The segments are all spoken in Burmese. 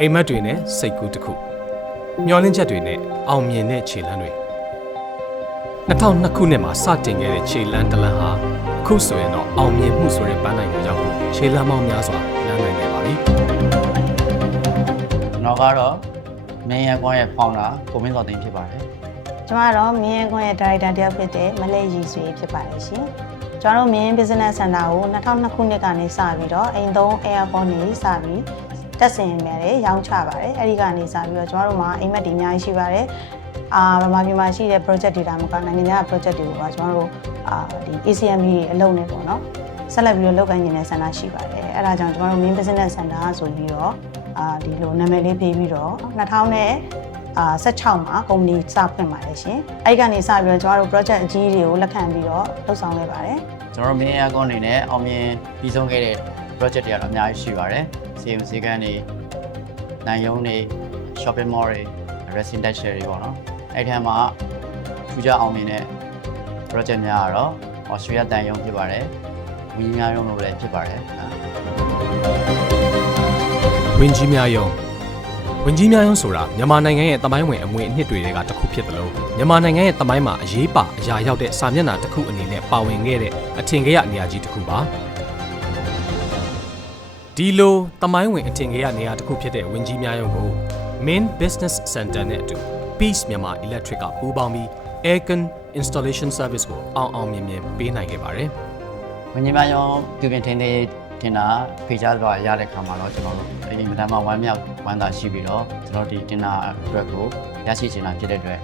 အိမ်မက်တွေနဲ့စိတ်ကူးတစ်ခုမျောလင်းချက်တွေနဲ့အောင်မြင်တဲ့ခြေလမ်းတွေ2002ခုနှစ်မှာစတင်ခဲ့တဲ့ခြေလမ်းတစ်လမ်းဟာအခုဆိုရင်တော့အောင်မြင်မှုဆိုတဲ့ပန်းတိုင်ကိုရောက်ဖို့ခြေလမ်းပေါင်းများစွာလမ်းနိုင်ခဲ့ပါပြီကျွန်တော်ကတော့မင်းရကွန်ရဲ့ founder ကိုမင်းစောသိန်းဖြစ်ပါတယ်ကျမကတော့မြင်းခွင့်ရဲ့ဒါရိုက်တာတယောက်ဖြစ်တဲ့မလဲရည်ဆွေဖြစ်ပါတယ်ရှင်။ကျွန်တော်တို့မြင်း business center ကို2002ခုနှစ်ကနေစပြီးတော့အိမ်သုံး airport နေစပြီး တက်ဆင်နေတယ်ရောင်းချပါတယ်။အဲဒီကနေစပြီးတော့ကျွန်တော်တို့မှာအိမ်မက်တွေအများကြီးရှိပါတယ်။အာဗမာပြည်မှာရှိတဲ့ project တွေဒါမှမဟုတ်နိုင်ငံခြား project တွေကိုပါကျွန်တော်တို့အာဒီ ACM ကြီးအလုပ်နဲ့ပေါ့နော်။ဆက်လက်ပြီးတော့လုပ်ကိုင်နေတဲ့ center ရှိပါတယ်။အဲဒါကြောင့်ကျွန်တော်တို့ main business center ဆိုပြီးတော့အာဒီလိုနာမည်လေးပေးပြီးတော့2000နဲ့အာ16မှာကုမ္ပဏီစဖွင့်ပါတယ်ရှင်။အဲဒီကနေစပြီးတော့ကျွန်တော်တို့ project အကြီးတွေကိုလက်ခံပြီးတော့လှုပ်ဆောင်ခဲ့ပါတယ်ကျွန်တော်တို့မင်းရကွန်အနေနဲ့အောင်မြင်ပြီးဆုံးခဲ့တဲ့ project တွေကတော့အများကြီးရှိပါတယ်စီယုံစီကန်းတွေနိုင်ရုံးတွေ shopping mall တွေ residential တွေပေါ့နော်အဲ့ထက်မှာထူးခြားအောင်မြင်တဲ့ project များကတော့ Australia တန်ရုံးဖြစ်ပါတယ်ဝင်းများရုံးလို့လည်းဖြစ်ပါတယ်နော်ဝင်းကြီးများယုံဝင်းကြီးများယုံဆိုတာမြန်မာနိုင်ငံရဲ့တမိုင်းဝင်အမွေအနှစ်တွေကတစ်ခုဖြစ်တယ်လို့မြန်မာနိုင်ငံရဲ့တမိုင်းမှာအရေးပါအရာရောက်တဲ့စာမျက်နှာတစ်ခုအနေနဲ့ပါဝင်ခဲ့တဲ့အထင်ကြီးရနေရာကြီးတစ်ခုပါ ဒီလိုတမိုင်းဝင်အထင်ကြီးရနေရာတစ်ခုဖြစ်တဲ့ဝင်းကြီးများယုံကို Main Business Center နဲ့အတူ Peace မြန်မာ Electric ကပူးပေါင်းပြီး Aircon Installation Service ကိုအောင်အောင်မြင်မြင်ပေးနိုင်ခဲ့ပါတယ်။ဝင်ကြီးမရောပြုပြင်ထင်းသေးတင်တာဖေချားသွားရတဲ့ခါမှာတော့ကျွန်တော်တို့အဲ့ဒီမတမ်းမဝမ်းမြောက်ဝမ်းသာရှိပြီးတော့ကျွန်တော်ဒီတင်တာအတွက်ကိုရရှိချင်တာဖြစ်တဲ့အတွက်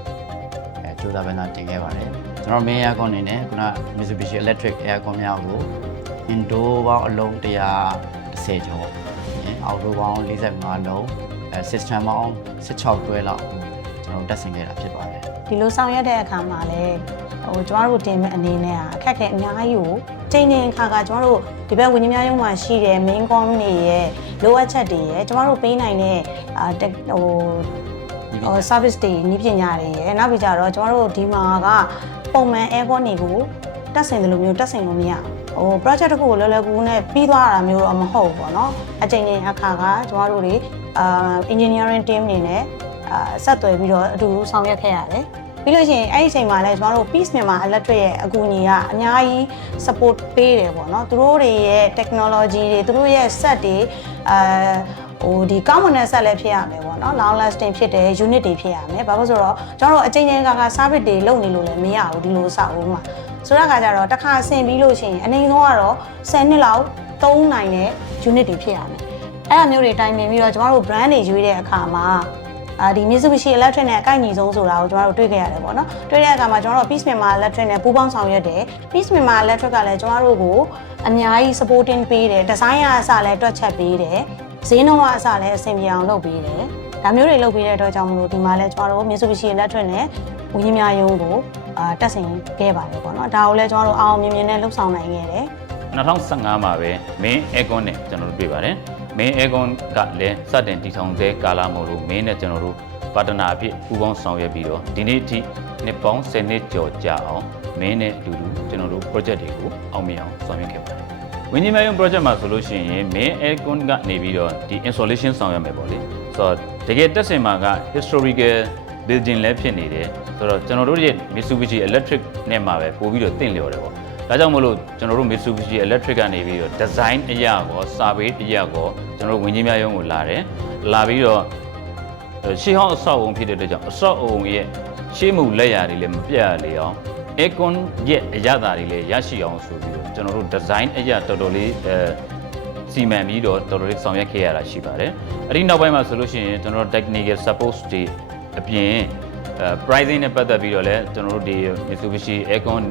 အဲကြိုးစားပန်းသာတင်ခဲ့ပါတယ်။ကျွန်တော် main aircon အနေနဲ့ခုန Mitsubishi Electric aircon များကို indoor ပေါင်းအလုံး 130ကျော်၊အောက်တိုပေါင်း45လုံးအဲ system ပေါင်း16တွဲလောက်ကိုကျွန်တော်တက်ဆင်ခဲ့တာဖြစ်ပါတယ်။ဒီလိုဆောင်ရွက်တဲ့အခါမှာလည်းဟိုကျမတို့တင်မဲ့အနေနဲ့အခက်အခဲအများကြီးကိုချိန်နေခါကကျမတို့ဒီဘက်ဝင်ကြီးများရုံးမှာရှိတဲ့ main com တွေရဲ့လိုအပ်ချက်တွေရဲ့ကျမတို့ပေးနိုင်တဲ့အာတက်ဟိုဟို service တွေနည်းပညာတွေရဲ့နောက်ပြီးကြတော့ကျမတို့ဒီမှာကပုံမှန် aircon တွေကိုတက်ဆင်တယ်လို့မျိုးတက်ဆင်လို့မရဘူး ဟို project တစ်ခုကိုလောလောကူကူနဲ့ပြီးသွားတာမျိုးတော့မဟုတ်ဘူးပေါ့နော်အချိန်ချင်းအခါကကျမတို့တွေအာ engineering team နေနဲ့အာဆက်သွယ်ပြီးတော့အတူဆောင်ရွက်ခဲ့ရတယ်ပြီးလို့ရှိရင်အဲ့ဒီအချိန်မှာလည်းကျမတို့ Peace မြန်မာ Electric ရဲ့အကူအညီကအများကြီး support ပေးတယ်ပေါ့နော်သူတို့တွေရဲ့ technology တွေသူတို့ရဲ့ set တွေအာ ဟိုဒီကောင်းမွန်တဲ့ set လည်းဖြစ်ရမယ်ပေါ့နော် long lasting ဖြစ်တယ် unit တွေဖြစ်ရမယ်ဘာလို့ဆိုတော့ကျွန်တော်တို့အချိန်ချင်းကက service တွေလုပ်နေလို့လည်းမရဘူးဒီလိုအစအဦးမှာဆိုတော့ခါကျတော့တစ်ခါဆင်ပြီးလို့ရှိရင်အနေဆုံးကတော့10နှစ်လောက်သုံးနိုင်တဲ့ unit တွေဖြစ်ရမယ်အဲ့ဒါမျိုးတွေတိုင်ပင်ပြီးတော့ကျမတို့ brand တွေရွေးတဲ့အခါမှာအာဒီ Mitsubishi Electric နဲ့အကိုက်ညီဆုံးဆိုတာကိုကျွန်တော်တို့တွေ့ခဲ့ရတယ်ပေါ့နော်တွေ့တဲ့အခါမှာကျွန်တော်တို့ Peace Myanmar Electric နဲ့ပူးပေါင်းဆောင်ရွက်တယ် Peace Myanmar Electric ကလည်းကျွန်တော်တို့ကိုအများကြီး supporting ပေးတယ်ဒီဇိုင်းကအစလည်းတွက်ချက်ပေးတယ် ဈေးနှုန်းကအစလည်းအဆင်ပြေအောင်လုပ်ပေးတယ်ဒါမျိုးတွေလုပ်ပေးတဲ့အတွက်ကြောင့်မလို့ဒီမှာလည်းကျွန်တော်တို့ Mitsubishi Electric နဲ့ဝင်းများယုံကိုအာတက်ဆင်ခဲ့ပါတယ်ပေါ့နော်ဒါကိုလည်းကျွန်တော်တို့အောင်အောင်မြင်မြင်နဲ့လှုပ်ဆောင်နိုင်ခဲ့တယ်2015မှာပဲ main aircon နဲ့ကျွန်တော်တို့တွေ့ပါတယ် main aircon ကလည်းစတင်တည်ထောင်သေးကာလမို့လို့ main နဲ့ကျွန်တော်တို့ပါတနာအဖြစ်ပူးပေါင်းဆောင်ရွက်ပြီးတော့ဒီနေ့အထိနှစ်ပေါင်း10နှစ်ကျော်ကြာအောင် main နဲ့အတူတူကျွန်တော်တို့ project တွေကိုအောင်မြင်အောင်ဆောင်ရွက်ခဲ့ပါတယ် ဝင်းကြီးမယုံ project မှာဆိုလို့ရှိရင် main aircon ကနေပြီးတော့ဒီ installation ဆောင်ရွက်မယ်ပေါ့လေဆိုတော့တကယ်တက်စင်မှာက historical building လည်းဖြစ်နေတယ်ဆိုတော့ကျွန်တော်တို့ရဲ့ Mitsubishi Electric နဲ့မှာပဲပို့ပြီးတော့တင့်လျော်တယ်ပေါ့ဒါကြောင့်မလို့ကျွန်တော်တို့ Mitsubishi Electric ကနေပြီးတော့ design အရာကော survey အရာကောကျွန်တော်တို့ဝင်ကြီးများရုံးကိုလာတယ်လာပြီးတော့ရှေးဟောင်းအဆောက်အုံဖြစ်တဲ့အတွက်ကြောင့်အဆောက်အုံရဲ့ရှေးမှုလက်ရာတွေလည်းမပြတ်ရလေအောင် aircon ရဲ့အရသာတွေလည်းရရှိအောင်ဆိုပြီးတော့ကျွန်တော်တို့ design အရာတော်တော်လေးအဲစီမံပြီးတော့တော်တော်လေးဆောင်ရွက်ခဲ့ရတာရှိပါတယ်။အဲဒီနောက်ပိုင်းမှာဆိုလို့ရှိရင်ကျွန်တော်တို့ technical support တွေအပြင်အဲ pricing နဲ့ပတ်သက်ပြီးတော့လည်းကျွန်တော်တို့ဒီ Mitsubishi Aircon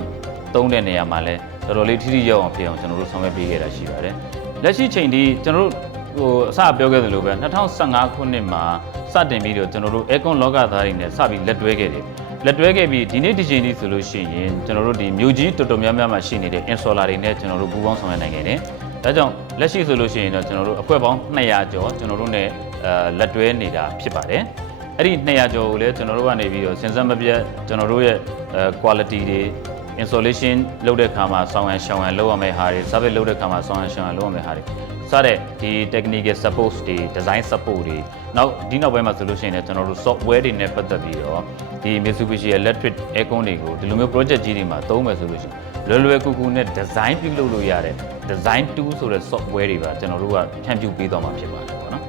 သုံးတဲ့နေရာမှာလည်းတော်တော်လေးထိထိရောက်အောင်ဖြစ်အောင်ကျွန်တော်တို့ဆောင်ရွက်ပေးခဲ့တာရှိပါတယ်။လက်ရှိချိန်ဒီကျွန်တော်တို့ဟိုအစပြောခဲ့သလိုပဲ2015ခုနှစ်မှာစတင်ပြီးတော့ကျွန်တော်တို့ Aircon လောကသားတွေနဲ့စပြီးလက်တွဲခဲ့တယ်။ လက်တွဲခဲ့ပြီးဒီနေ့ဒီချိန်ဒီဆိုလို့ရှိရင်ကျွန်တော်တို့ဒီမြို့ကြီးတော်တော်များများမှာရှိနေတဲ့ installer တွေနဲ့ကျွန်တော်တို့ပူးပေါင်းဆောင်ရွက်နိုင်ခဲ့တယ်။ဒါကြောင့်လက်ရှိဆိုလို့ရှိရင်တော့ကျွန်တော်တို့အဖွဲ့ပေါင်း200ကျော်ကျွန်တော်တို့ ਨੇ အဲလက်တွဲနေတာဖြစ်ပါတယ်။အဲ့ဒီ200ကျော်ကိုလည်းကျွန်တော်တို့ကနေပြီးတော့စဉ်ဆက်မပြတ်ကျွန်တော်တို့ရဲ့အဲ quality တွေ installation လုပ်တဲ့ခါမှာဆောင်းရန်ရှောင်းရန်လုပ်ရမယ့်ဟာတွေ service လုပ်တဲ့ခါမှာဆောင်းရန်ရှောင်းရန်လုပ်ရမယ့်ဟာတွေစတဲ့ဒီ technical support တွေ design support တွေနောက်ဒီနောက်ပိုင်းမှာဆိုလို့ရှိရင်လည်းကျွန်တော်တို့ software တွေနဲ့ပတ်သက်ပြီးတော့ဒီ Mitsubishi Electric Aircon တွေကိုဒီလိုမျိုး project ကြီးတွေမှာသုံးမယ်ဆိုလို့ရှိရင်လွယ်လွယ်ကူကူနဲ့ design ပြုလုပ်လို့ရတဲ့ design tool ဆိုတဲ့ software တွေပါကျွန်တော်တို့ကဖြန့်ဖြူးပေးသွားမှာဖြစ်ပါတယ်ပေါ့နော်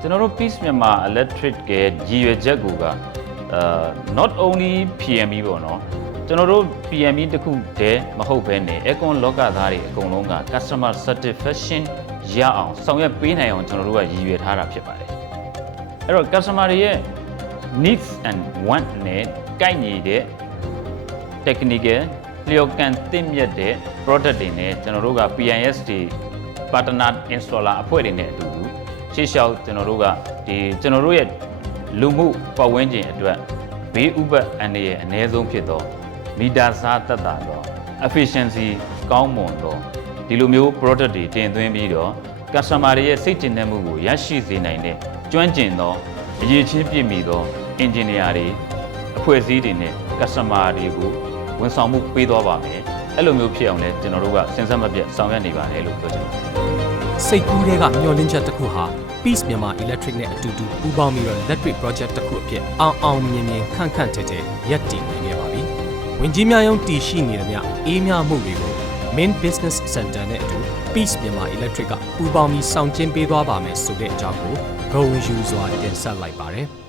ကျွန်တော်တို့ Peace Myanmar Electric ရဲ့ရည်ရွယ်ချက်ကိုကအာ not only PME ပေါ့နော် ကျွန်တော်တို့ PME တခုတည်းမဟုတ်ဘဲနဲ့ Aircon လောကသားတွေအကုန်လုံးက customer satisfaction ရအောင်ဆောင်ရွက်ပေးနိုင်အောင်ကျွန်တော်တို့ကရည်ရွယ်ထားတာဖြစ်ပါတယ်အဲ့တော့ customer တွေရဲ့ needs and want နဲ့ကိုက်ညီတဲ့ technical လျော်ကန်သင့်မြတ်တဲ့ product တွေနဲ့ကျွန်တော်တို့က PIS တွေ partner installer အဖွဲ့တွေနဲ့အတူတူရှေ့လျှောက်ကျွန်တော်တို့ကဒီကျွန်တော်တို့ရဲ့လူမှုပတ်ဝန်းကျင်အတွက်ဘေးဥပတ်အန္တရာယ်အ ਨੇ ဆုံးဖြစ်သော မီတာစားသက်သာသော efficiency ကောင်းမွန်သောဒီလိုမျိုး product တွေတင်သွင်းပြီးတော့ customer တွေရဲ့စိတ်ကျဉ်တဲ့မှုကိုရရှိစေနိုင်တဲ့ကျွမ်းကျင်သောအရေးချင်းပြည့်မီသော engineer တွေအဖွဲ့အစည်းတွေနဲ့ customer တွေကိုဝန်ဆောင်မှုပေးသွားပါမယ်အဲ့လိုမျိုးဖြစ်အောင်လဲကျွန်တော်တို့ကစဉ်ဆက်မပြတ်ဆောင်ရွက်နေပါတယ်လို့ပြောချင်ပါတယ်စိတ်ကူးတွေကမျောလင်းချက်တစ်ခုဟာ Peace မြန်မာ Electric နဲ့အတူတူပူးပေါင်းပြီးတော့လက်တွေ့ project တစ်ခုအဖြစ်အောင်အောင်မြင်မြင်ခန့်ခန့်ထဲထဲရပ်တည်နိုင်ခဲ့ပါပြီ။ ဝင်ကြီးများယုံတည်ရှိနေသမျှအေးမြမှုတွေကို Main Business Center နဲ့အတူ Peace မြန်မာ Electric ကပူးပေါင်းပြီးဆောင်ကျင်းပေးသွားပါမယ်ဆိုတဲ့အကြောင်းကိုဂုဏ်ယူစွာတင်ဆက်လိုက်ပါတယ်။